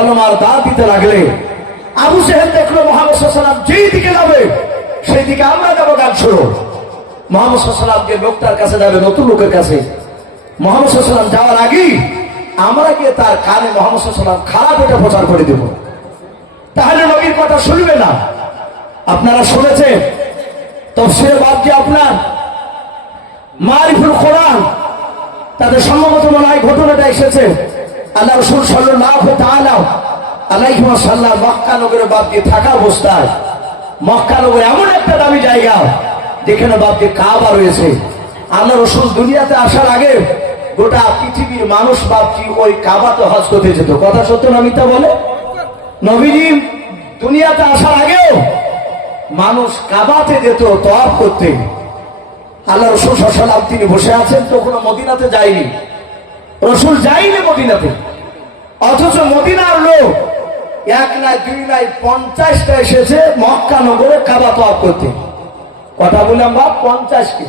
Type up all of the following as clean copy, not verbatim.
কলমার দাঁড় দিতে লাগলে আবু জেহেল দেখলো মুহাম্মদ সাল্লাল্লাহু আলাইহি ওয়াসাল্লাম যেই দিকে যাবে সেই দিকে আমরা যাবো গান শুরু। মুহাম্মদ সাল্লাল্লাহু আলাইহি ওয়াসাল্লাম যে লোকটার কাছে যাবে, নতুন লোকের কাছে, মুহাম্মদ সাল্লাল্লাহু আলাইহি ওয়াসাল্লাম যাওয়ার আগেই আমরা গিয়ে তার কানে মুহাম্মদ সাল্লাল্লাহু আলাইহি ওয়াসাল্লাম খারাপ এটা প্রচার করে দেব, তাহলে নবীর কথা শুনবে না। আপনারা শুনেছেন তাফসীরে বাবজি, আপনার মারিফুল কোরআন, তাদের সম্ভবত মনে হয় ঘটনাটা এসেছে আল্লাহ রাসূল সাল্লাল্লাহু তাআলা আলাইহি ওয়াসাল্লাম মক্কা নগরে বাবজি থাকা অবস্থায়, মক্কা নগরে এমন একটা দামি জায়গা যেখানে বাবজি কাবা রয়েছে। আল্লাহ রাসূল দুনিয়াতে আসার আগে গোটা পৃথিবীর মানুষ বাবজি ওই কাবাতে হজ করতে যেত। কথা সত্য না মিথ্যা বলে? নবীজি দুনিয়াতে আসার আগেও মানুষ কাবাতে যেত তওয়াফ করতে। আল্লাহ রাসূল সাল্লাল্লাহু আলাইহি ওয়াসাল্লাম তিনি বসে আছেন, তখনো মদিনাতে যায়নি, রাসূল যায়নি মদিনাতে, অথচ মদিনার লোক এক নাই দুই নাই 50টা এসেছে মক্কা নগরে কাবা তওয়াফ করতে। কথা বললাম বাপ, 50কে,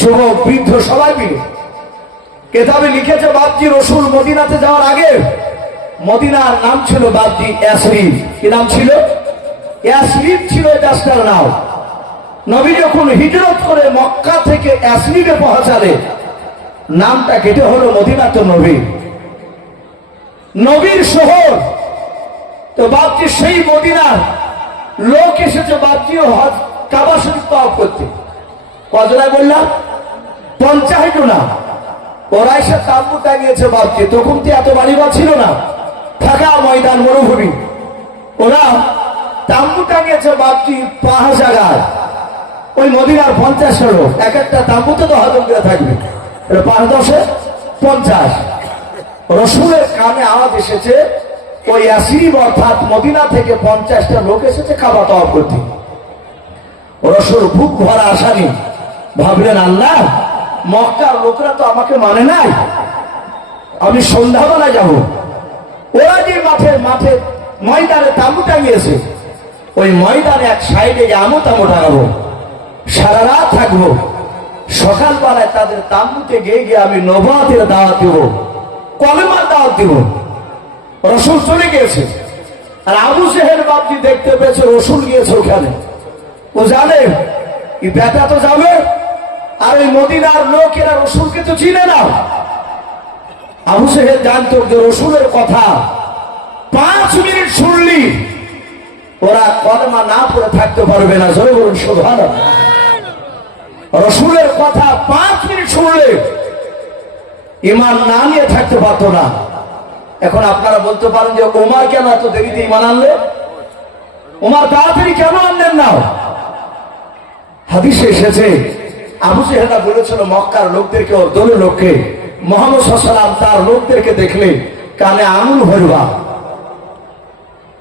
যুবক বৃদ্ধ সবাই মিলে। কেতাবে লিখেছে বাপজি রাসূল মদিনাতে যাওয়ার আগে মদিনার নাম ছিল বাপজি ইয়াসরিব। কি নাম ছিল? ইয়াসরিব ছিল দেশটার নাম। নবী যখন হিজরত করে মক্কা থেকে ইয়াসরিবে পৌঁছালে নামটা কেটে হলো মদিনাত নবী, নবীর শহর। তো বাপজি সেই মদিনার লোক এসেছে বাপজি হজ কাবা শরীফ তওয়াফ করতে। কজনায় বললাম? 50 জন। ওরা এসে তাঁবু টাঙিয়েছে বাপজি, তখন তো এত বাড়িঘর ছিল না, ফাঁকা ময়দান, মরুভূমি। ওরা তাঁবু টাঙিয়েছে বাপজি 5 জায়গায়। ওই মদিনার 50 লোক, এক একটা তাঁবুতে তো হজম করে থাকবে, 5 10 50। রাসূলের কানে আওয়াজ এসেছে ওই ইয়াসরিব অর্থাৎ মদিনা থেকে 50টা লোক এসেছে কাবা তওয়াফ করতে। রাসূল বুক ভরা আশা নিয়ে ভাবলেন, আল্লাহ মক্কার লোকরা তো আমাকে মানে নাই, আমি সন্ধ্যাবেলায় যাব। ওরা যে মাঠে ময়দানে তাঁবু টাঙিয়েছে, ওই ময়দানে এক সাইডে আমো তাঁবু টাঙাবো, সারা রাত থাকবো, সকালবেলায় তাদের তাঁবুতে গিয়ে আমি নবুয়তের দাওয়াত দেব, কলেমার দাওয়াত দেব। রাসূল চলে গিয়েছে, আর আবু জেহেল বাপজি দেখতে পেয়েছে রাসূল গিয়েছে ওখানে। ও জানে এই বেটা তো যাবে, আর ওই মদিনার লোকেরা রাসূলকে তো চিনে না। আবু জেহেল জানতো যে রাসূলের কথা 5 মিনিট শুনলি ওরা কলেমা না পড়ে থাকতে পারবে না। জোরে বলুন সুবহানাল্লাহ। রাসূলের কথা 5 মিনিট শুনলে ঈমান না নিয়ে থাকতে পারতো না। এখন আপনারা বলতে পারেন যে ওমর কেন এত দেরিতে ঈমান আনলে? ওমর তাড়াতাড়ি কেন আনলেন না? হাদিসে এসেছে আবু জেহেল বলেছিল মক্কার লোকদেরকে, ওর দলের লোককে, মুহাম্মদ সাল্লাল্লাহু আলাইহি ওয়াসাল্লাম তার লোকদেরকে দেখলে কানে আঙুল ভরবা,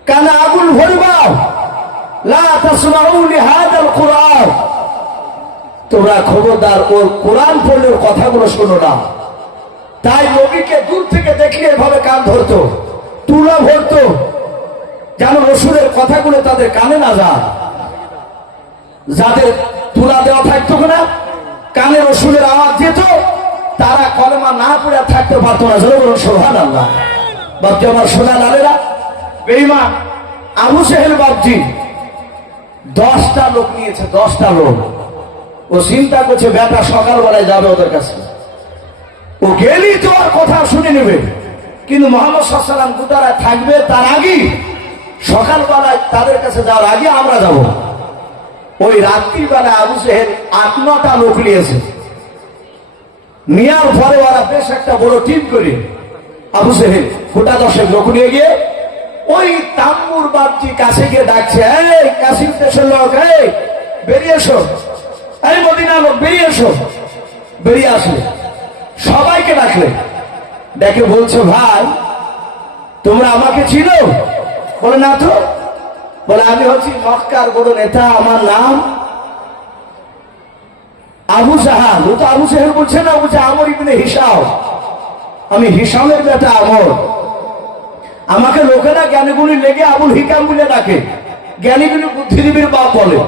কানে আঙুল ভরবা, লা তাসমাউ লিহাদাল কুরআন, তোমরা খবরদার ওর কোরআন পড়লে ওর কথাগুলো শোনো না। তাই নবীকে দূর থেকে দেখলে এভাবে কান ধরতো, তুলা ভরতো, যেন রাসূলের কথাগুলো তাদের কানে না যায়। যাদের তুলা দেওয়া থাকতো না, কানে রাসূলের আওয়াজ যেত, তারা কলেমা না পড়ে থাকতে পারতো না। জোরে বলুন সুবহানাল্লাহ। বাপজি আমার সোনা লালেরা, বেঈমান আবু জেহেল বাপজি 10টা লোক নিয়েছে, 10টা লোক। ও চিন্তা করছে বেটা সকালবেলায় যাবে ওদের কাছে, ও গেলেই তো আর কথা শুনে নেবে। কিন্তু মুহাম্মদ সাল্লাল্লাহু আলাইহি ওয়াসাল্লাম গুতারা থাকবে, তার আগে সকালবেলায় তাদের কাছে যাওয়ার আগে আমরা যাব। ওই রাত্রিবেলা আবু জেহেল 8-9টা লোক নিয়েছে। নেওয়ার পরে ওরা বেশ একটা বড় টিম করে আবু জেহেল গোটা 10 লোক নিয়ে গিয়ে ওই তাম্বুর বাপজি কাছে গিয়ে ডাকছে, এই কাসিম দেশের লোক, এই বেরিয়ে এসো, এই মদিনা লোক বেরিয়ে এসো। বেরিয়ে আসলে সবাইকে ডাকলে, দেখে বলছে, ভাই তোমরা আমাকে চিনো? বলে না তো। বলে আমি হচ্ছি মক্কার বড় নেতা, আমার নাম আবু জাহাল। ও তো আবু জেহেল বলছে না, বলছে আমর ইবনে হিশাম, আমি হিশামের বেটা আমর। আমাকে লোকেরা জ্ঞানীগুলি লেগে আবুল হিকাম বলে ডাকে, জ্ঞানীগুলি বুদ্ধিজীবীর বাপ বলে।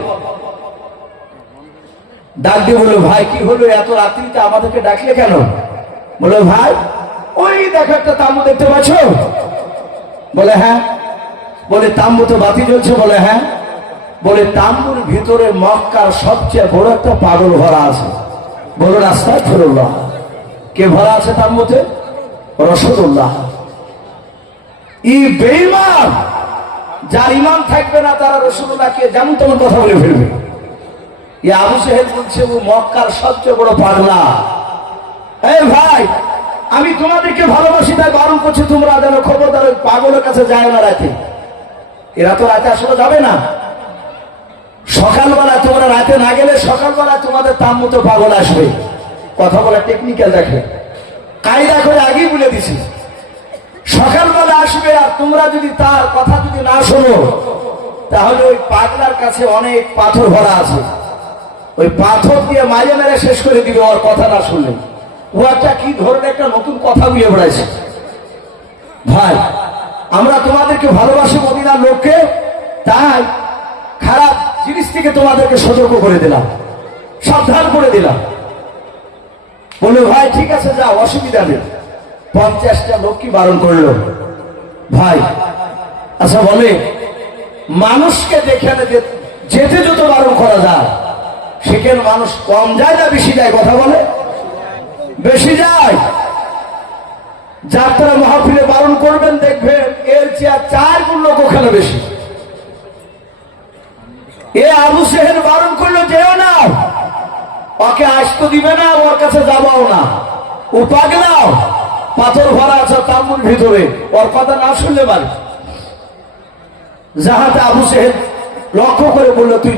ডাক দিয়ে বললো, ভাই কি হলো এত রাত্রিতে আমাদেরকে ডাকলে কেন? বলে ভাই ওই দেখো একটা তাঁবু দেখতে পাচ্ছ, বলে হ্যাঁ। বলে তাম্বু তো বাতি জ্বলছে? বলে হ্যাঁ। বলে তাম্বুর ভিতরে মক্কার সবচেয়ে বড় একটা পাগল ভরা আছে। বলুন আস্তাগফিরুল্লাহ। কে ভরা আছে তাম্বুতে? রাসূলুল্লাহ। ই বেঈমান, যার ঈমান থাকবে না তারা রাসূলুল্লাহকে যেমন তেমন কথা বলে ফেলবে। এই আবু জেহেল বলছে ও মক্কার সবচেয়ে বড় পাগলা। এই ভাই, আমি তোমাদেরকে ভালোবাসি তাই বারণ করছি, তোমরা যেন খবরদার ওই পাগলের কাছে যায় না রাতে। এরা তো রাতে আসলে যাবে না। সকালবেলা তোমরা রাতে না গেলে সকালবেলা তোমাদের তাম্মুতে পাগল আসবে। কথা বলা টেকনিক্যাল দেখে, কায়দা করে আগেই বলে দিছি। সকালবেলা আসবে, আর তোমরা যদি তার কথা যদি না শোনো তাহলে ওই পাগলার কাছে অনেক পাথর ভরা আছে, ওই পাথর দিয়ে মাঝে মেরে শেষ করে দিবে ওর কথা না শুনলে। ও একটা কি ধরনের একটা নতুন কথা বুঝে বেড়াইছে। ভাই, আমরা তোমাদেরকে ভালোবাসি মদিনার লোককে, তাই খারাপ জিনিস থেকে তোমাদেরকে সতর্ক করে দিলাম, সাবধান করে দিলাম। বলে ভাই ঠিক আছে যাও, অসুবিধা নেই। 50টা লোক কি বারণ করলো ভাই? আচ্ছা বলে, মানুষকে যেখানে যেতে যত বারণ করা যায় সেখানে মানুষ কম যায় না বেশি যায়? কথা বলে বেশি যায়। যাত্রা মাহফিলে বারণ করবেন, দেখবেন এর চেয়ে 4 গুণ লোক ওখানে বেশি। এ আবু জেহেল বারণ করলো যেও না, ওকে আসতে দিবে না, ওর কাছে যাবাও না। ও পাগলাও, পাথর ভরা আছে তাম্বুর ভিতরে, ওর কথা না শুনলে পারে। যাহাতে আবু জেহেল লক্ষ্য করে বললো তুই